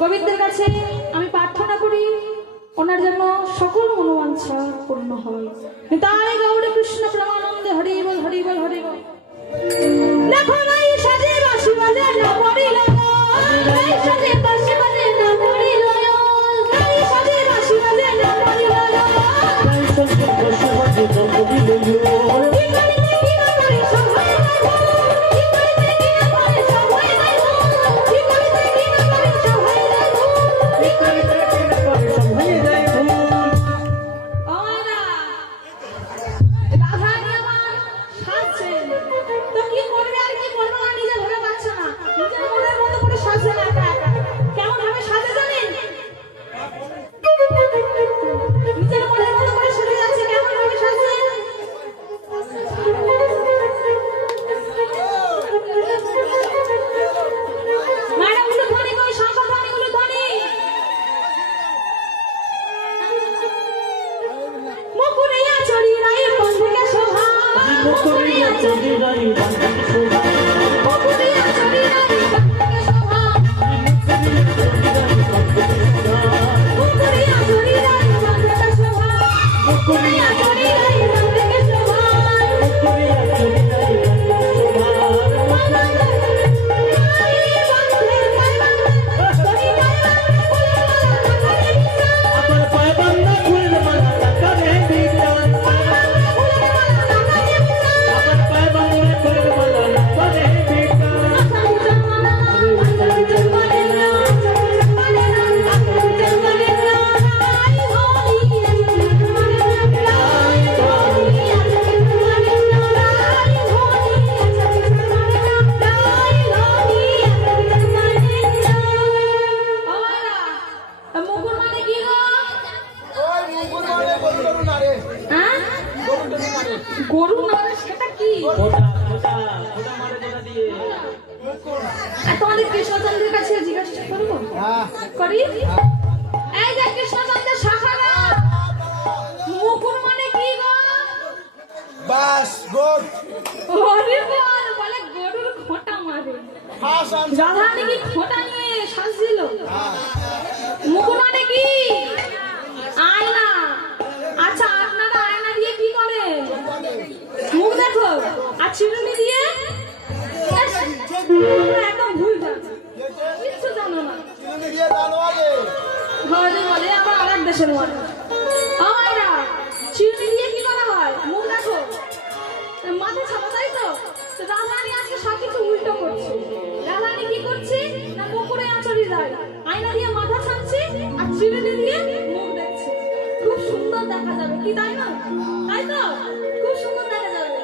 গোবিন্দের কাছে আমি প্রার্থনা করি ওনার জন্য সকল মনোবাঞ্ছা পূর্ণ হয়। তাই গৌর কৃষ্ণ প্রেমানন্দে হরি বল হরি বল হরি বল। দেখো নাই সাজে বাঁশি বাজে না পড়িল, নাই সাজে বাঁশি বাজে না পড়িল, নাই সাজে বাঁশি বাজে না পড়িল, নাই সাজে বাঁশি বাজে না পড়িল। তোমাদের কৃষ্ণচন্দ্রের কাছে জিজ্ঞাসা করবো করি, এই যে কৃষ্ণচন্দ্রের শাখারা মুকুর মানে কি গো? বাস গোট ওরে বল বলে গরুর খোঁটা মারে। রাধা নাকি খোঁটা নিয়ে সাজছিল। মুকুর মানে কি? আয়না। আচ্ছা আপনারা আয়না দিয়ে কি করে? মুখ দেখো। আর চিরুনি দিয়ে একদম ভুল যাচ্ছে, কিচ্ছু জানো না। বলে আবার আর এক দেশের মানুষ। আমারা চিরুনি দিয়ে কি করা হয়? মুখ দেখো, মাথা ছাপা, তাই তো? রাধারানী আজকে সবকিছু উল্টো করছে। রাধারানী কি করছে না মুকুরে আঁচড়ি যায়, আয়না দিয়ে মাথা ছাপছে আর চিরুনি দিয়ে মুখ দেখছে। খুব সুন্দর দেখা যাবে কি, তাই না? তাই তো, খুব সুন্দর দেখা যাবে।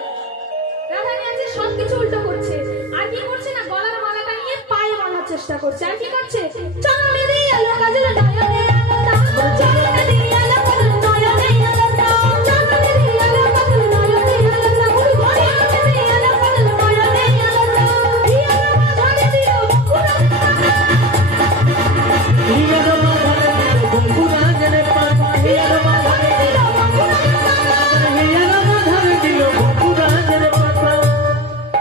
রাধারানী আজকে সবকিছু উল্টো করছে। আর কি করছে না গলার মালাটা নিয়ে পায়ে বাঁধার চেষ্টা করছে। আর কি করছে? চলে দিয়ে আলো কাজলে নয়নে আলো, চলে দিয়ে আলো কাজলে নয়নে আলো, চলে দিয়ে আলো কাজলে নয়নে আলো, ঘরে দিয়ে আলো কাজলে নয়নে আলো, দিয়ে আলো ধরে দিও হিয়ার মাঝে গুনগুনা জেনে পাপা, হিয়ার মাঝে দিল গুনগুনা জেনে পাপা।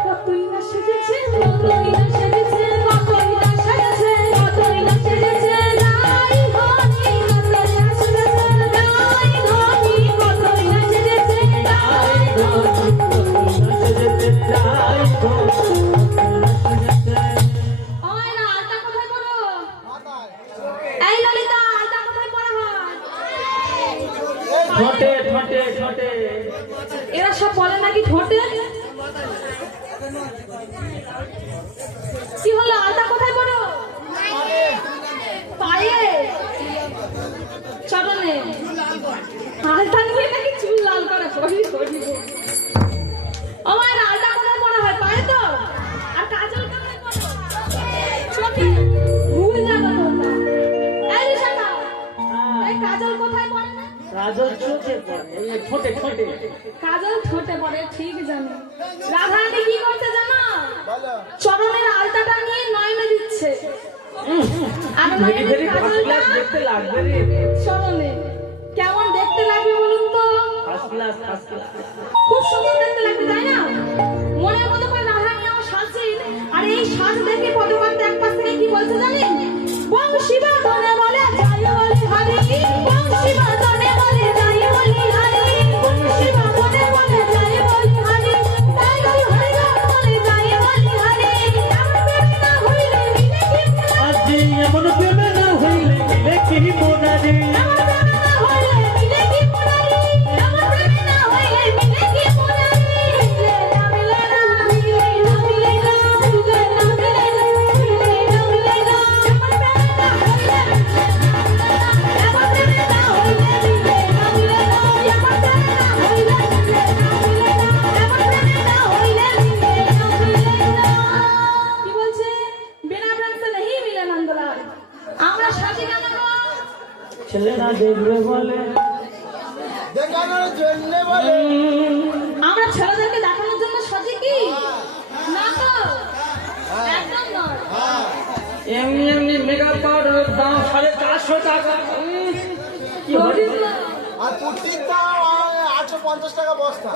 কতই না সেজেছে, কতই না সেজেছে, কতই না সেজেছে, কতই না সেজেছে, লাই ধনি কতই না সেজেছে, লাই ধনি কতই না সেজেছে, লাই ধনি কতই না সেজেছে, লাই ধনি ওই না আলতা কোথায় পড়ো? এই ললিতা আলতা কোথায় পড়া হয়? ঠোঁটে ঠোঁটে ঠোঁটে। এরা সব বলে নাকি ঠোঁটে। কি হলো আলতা কোথায় পড়ো? পায়ে, চরণে। আলতা নিয়ে নাকি চুল লাল করে। হরি হরি আমার আলতা কোথায় পড়া হয়? পায়ে তো। আর কাজল কোথায় পড়ো? চোখে। ভুল যাবে তোমরা। এই শাখা, এই কাজল কোথায় পড়ে না? কাজল চোখে পড়ে, এই ঠোঁটে ঠোঁটে। কাজল ঠোঁটে পড়ে, ঠিক জানো। রাধারানী কি করতে জানো? চরণের আলতাটা নিয়ে নয়নে দিচ্ছে। আর নয়নের কাজলটা দেখতে লাগবে রে। চরণে কেমন দেখতে লাগবে বলুন তো? First class first class. খুব সুন্দর দেখতে লাগবে, তাই না? মনের মতো করে রাধারানী আমার সাজছে। আর এই সাজ দেখে পদকার এক পাশ থেকে কি বলছে জানেন? বং শিবা দেখবে বলে দেখানোর জন্য বলে আমরা ছেলেদেরকে দেখানোর জন্য সাজি কি না তো একদম নয়। এমনি এমনি মেকআপ পাউডার দাম 450 টাকা কি হবে? গরিব না। আর পুটির দাম 850 টাকা বস্তা।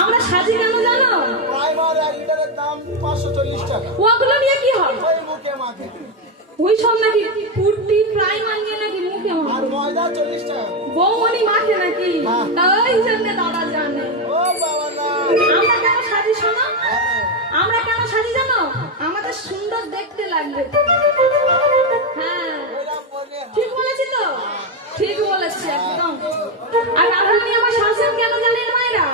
আমরা সাজি কেন জানো? প্রাইমার এক লিটারের দাম 540 টাকা। ওগুলো নিয়ে কি হবে? ওই মুখে মাখে। ওই সব নাকি কুর্তি প্রাইমার নিয়ে নাকি মুখে আর মাখে? ময়দা 40 টাকা। বৌমনি মাখে নাকি? ওই জন্য দাদা জানে। ও বাবা না। আমরা কেন সাজি শোনো? আমরা কেন সাজি জানো? আমাদের সুন্দর দেখতে লাগবে। হ্যাঁ ওরা বলে ঠিক বলেছি তো? ঠিক বলেছি একদম। আর রাধারানী আমার শাসন কেন জানেন মায়েরা?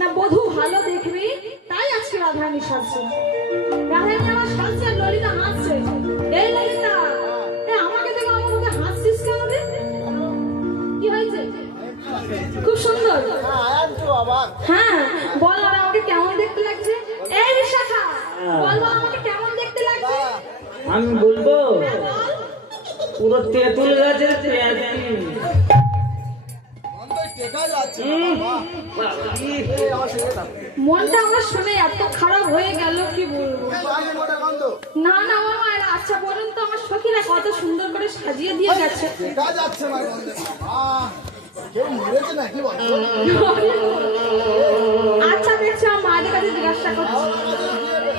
না বধূ ভালো দেখবি তাই আজকে রাধারানী শাসন। রাধারানী আমার শাসন ললিতা হাসছে। এই ললিতা আমাকে দেখে আমার মুখে হাসছিস কেন রে? কি হয়েছে? খুব সুন্দর। আয়ান তো বাবা। হ্যাঁ বল আর আমাকে কেমন দেখতে লাগছে? এই বিশাখা বল বল আমাকে কেমন দেখতে লাগছে? আমি বলবো হ্যাঁ, বল। পুরো তেঁতুল গাছের পেঁয়াজি অন্তর টেকা যাচ্ছে বাবা। এই আমার সঙ্গে দাও। মনটা আমার শুনে এত খারাপ হয়ে গেল কি বলবো। বাইরে মোটা গন্ধ। না না আমার মায়েরা আচ্ছা বলুন তো আমার সখীরা কত সুন্দর করে সাজিয়ে দিয়ে গেছে। টেকা যাচ্ছে না গন্ধে। কেউ মরেছে নাকি বল? আচ্ছা দেখছি আমার মায়ের কাছে জিজ্ঞাসা করছি।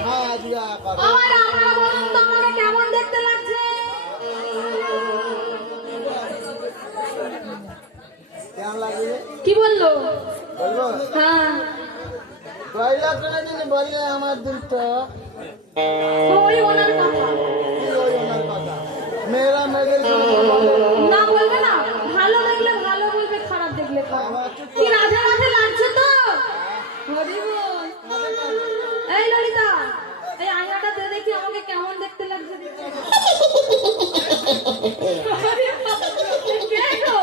হ্যাঁ দিদা কথা। আমার আপনারা বলুন তো আমাকে কেমন দেখতে লাগছে? কেমন লাগবে? কি বললো? বলবো? হ্যাঁ পয়লা কোনদিন বললে আমার দুটো ওই ওনার কথা। ওই ওনার কথা। মেয়েরা মেয়েদের বলে না বলবে না, ভালো দেখলে ভালো বলবে, খারাপ দেখলে খারাপ। কি রাধে রাধে লাগছে তো? হরি বল। এই ললিতা এই আয়নাটা দে দেখি আমাকে কেমন দেখতে লাগছে। কে গো?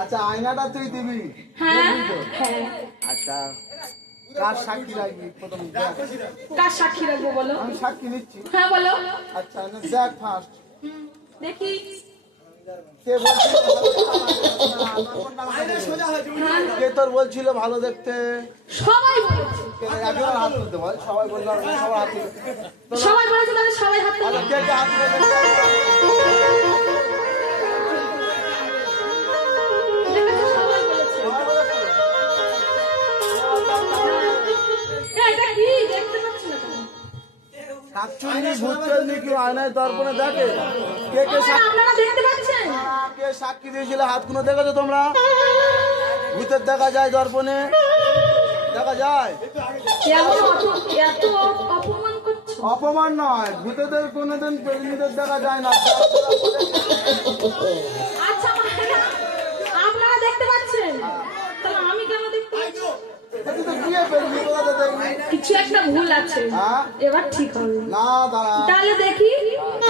আচ্ছা আয়নাটা তুই দিবি। হ্যাঁ হ্যাঁ আচ্ছা কার সাক্ষী রাখবি প্রথম দেখ। কার সাক্ষী রাখবো বলো? আমি সাক্ষী নিচ্ছি। হ্যাঁ বলো। আচ্ছা না দেখ ফার্স্ট। দেখি। কে বলছিল হ্যাঁ, কে তোর বলছিল ভালো দেখতে? সবাই বলেছে। একজন হাত তুলতে বল। সবাই বললাম সবার হাত তুলতে। সবাই বলেছে তাহলে সবাই হাত তুলো। আচ্ছা কে কে হাত তুলে দেখতে? দেখেছো, সবাই বলেছে। সবাই বলেছে? এটা কি দেখতে পাচ্ছি না কেন? শাকচুন্নি ভূতচন্নি কি আয়নায় দর্পণে দেখে? কে কে আমার আপনারা দেখতে পাচ্ছেন? কে সাক্ষী দিয়েছিল হাতগুলো দেখেছো তোমরা? ভূতের দেখা যায় দর্পণে? দেখা যায়? এত অপমান করছো? অপমান নয়, ভূতেদের কোনোদিন প্রেমিদের দেখা যায় না। আচ্ছা মায়েরা, আপনারা দেখতে পাচ্ছেন, তাহলে আমি কেন দেখতে পাচ্ছি? এটা তো বিয়ে প্রেমী, কোথাতে দেখবি? কিছু একটা ভুল আছে, হ্যাঁ? এবার ঠিক হবে। না দাঁড়া। তাহলে দেখি,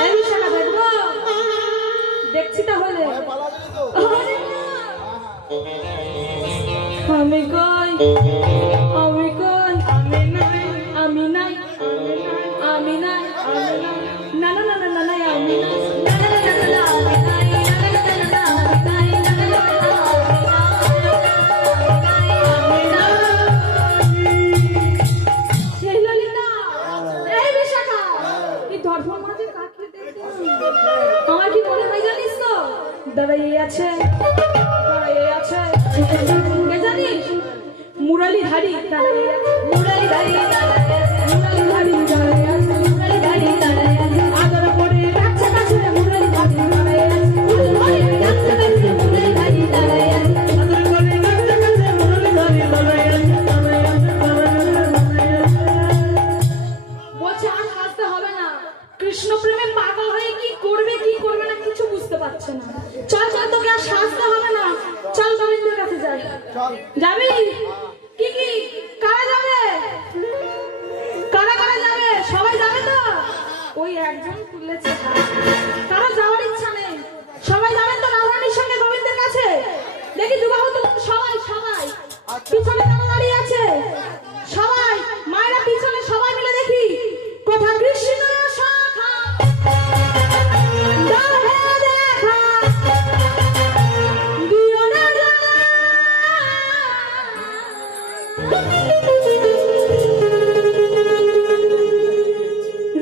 এই বিষয়টা দেখবো। দেখছি তাহলে। ভয় পালাবি তো? আরে না। আমি কই, আমি কই, আমি নাই, আমি নাই, আমি নাই, আমি নাই, না না না না না না আমি নাই, না না না না না আমি নাই, না না না না না আমি নাই, না না না না আমি নাই। এই ললিতা, এই বিশাখা, এই দর্পণ মাঝে কাকে দেখতে? আমার কি মনে হয় জানিস তো? দাঁড়াই আছে, দাঁড়াই আছে, কে জানিস? মুরালিধারী দাঁড়াই আছে, মুরালিধারী দাঁড়াই আছে, মুরালিধারী দাঁড়াই আছে, মুরালিধারী দাঁড়াই আছে, আদর করে রাখছে কাছে মুরালিধারী দাঁড়াই আছে, আদর করে রাখছে কাছে মুরালিধারী দাঁড়াই আছে, আদর করে রাখছে কাছে মুরালিধারী দাঁড়াই আছে, দাঁড়াই আছে, দাঁড়াই আছে। বলছে আর হাসতে হবে না, কৃষ্ণ প্রেমে পাগল হয়ে কি করবে না কিছু বুঝতে পারছে না। চল চল, তোকে আর সাজতে হবে না, চল গোবিন্দের কাছে যাই। চল। যাবি? কি কি কারা যাবে? কারা কারা যাবে? সবাই যাবে তো? ওই একজন তুলেছে হাত। কারো যাওয়ার ইচ্ছা নেই, সবাই যাবেন তো রাধারানীর সঙ্গে গোবিন্দের কাছে? দেখি যুবাহ তো সবাই সবাই পিছনে কারা দাঁড়িয়ে আছে? সবাই মায়েরা পিছনে সবাই মিলে দেখি কোথা কৃষ্ণ শাখা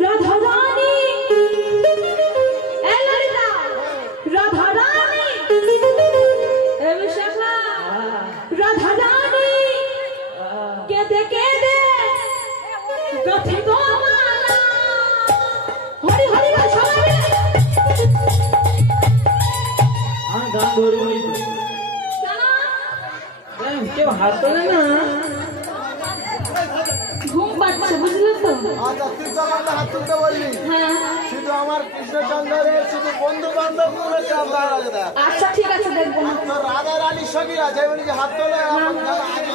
রাধা রানী, এই ললিতা, রাধা রানী, এই বিশাখা, রাধা রানী, কেঁদে কেঁদে গঠিত মালা। হরি হরি বল সবাই মিলে। আমি গান ধরবই তো। কেন? কেউ হাত তোলে না। ঘুম পাচ্ছে বুঝলে তো? আচ্ছা তুই তো আমাকে হাত তুলতে বললি, হ্যাঁ শুধু আমার কৃষ্ণচন্দ্রের শুধু বন্ধু বান্ধব দেখ। আচ্ছা ঠিক আছে দেখবো না। তোর রাধা রানীর সঙ্গী আছে, এমনি কি হাত তোলে? আমার দাদা আগে